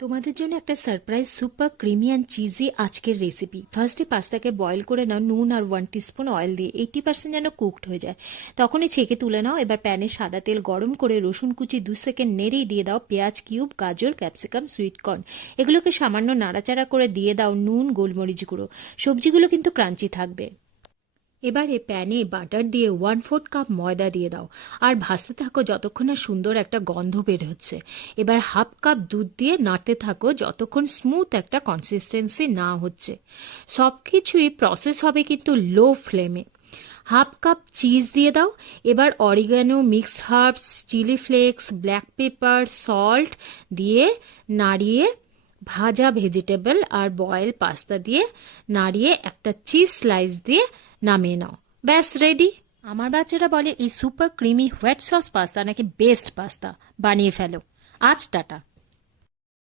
তোমাদের জন্য একটা surprise super creamy and cheesy আজকের রেসিপি। ফার্স্টে পাস্তাকে বয়েল করে নাও নুন আর 1 টিস্পুন অয়েল দিয়ে। 80% যেন কুকড হয়ে যায়, তখনই ছেঁকে তুলে নাও। এবার প্যানে সাদা তেল গরম করে রসুন কুচি 2 সেকেন্ড নেড়েই দিয়ে দাও পেঁয়াজ কিউব, গাজর, ক্যাপসিকাম, সুইট কর্ন। এগুলোকে সামান্য নাড়াচাড়া করে দিয়ে দাও নুন, গোলমরিচ গুঁড়ো। সবজিগুলো কিন্তু ক্রাঞ্চি থাকবে। এবারে প্যানে বাটার দিয়ে 1/4 কাপ ময়দা দিয়ে দাও আর ভাজতে থাকো যতক্ষণ না সুন্দর একটা গন্ধ বের হচ্ছে। এবার 1/2 কাপ দুধ দিয়ে নাড়তে থাকো যতক্ষণ স্মুথ একটা কনসিস্টেন্সি না হচ্ছে। সব কিছুই প্রসেস হবে কিন্তু লো ফ্লেমে। 1/2 কাপ চিজ দিয়ে দাও। এবার oregano, mixed herbs, chilli flakes, black pepper, salt দিয়ে নাড়িয়ে ভাজা ভেজিটেবল আর বয়েল পাস্তা দিয়ে নাড়িয়ে একটা চিজ স্লাইস দিয়ে নামিয়ে নাও। ব্যাস রেডি। আমার বাচ্চারা বলে এই super creamy white sauce pasta নাকি বেস্ট পাস্তা। বানিয়ে ফেলো আজ। টাটা।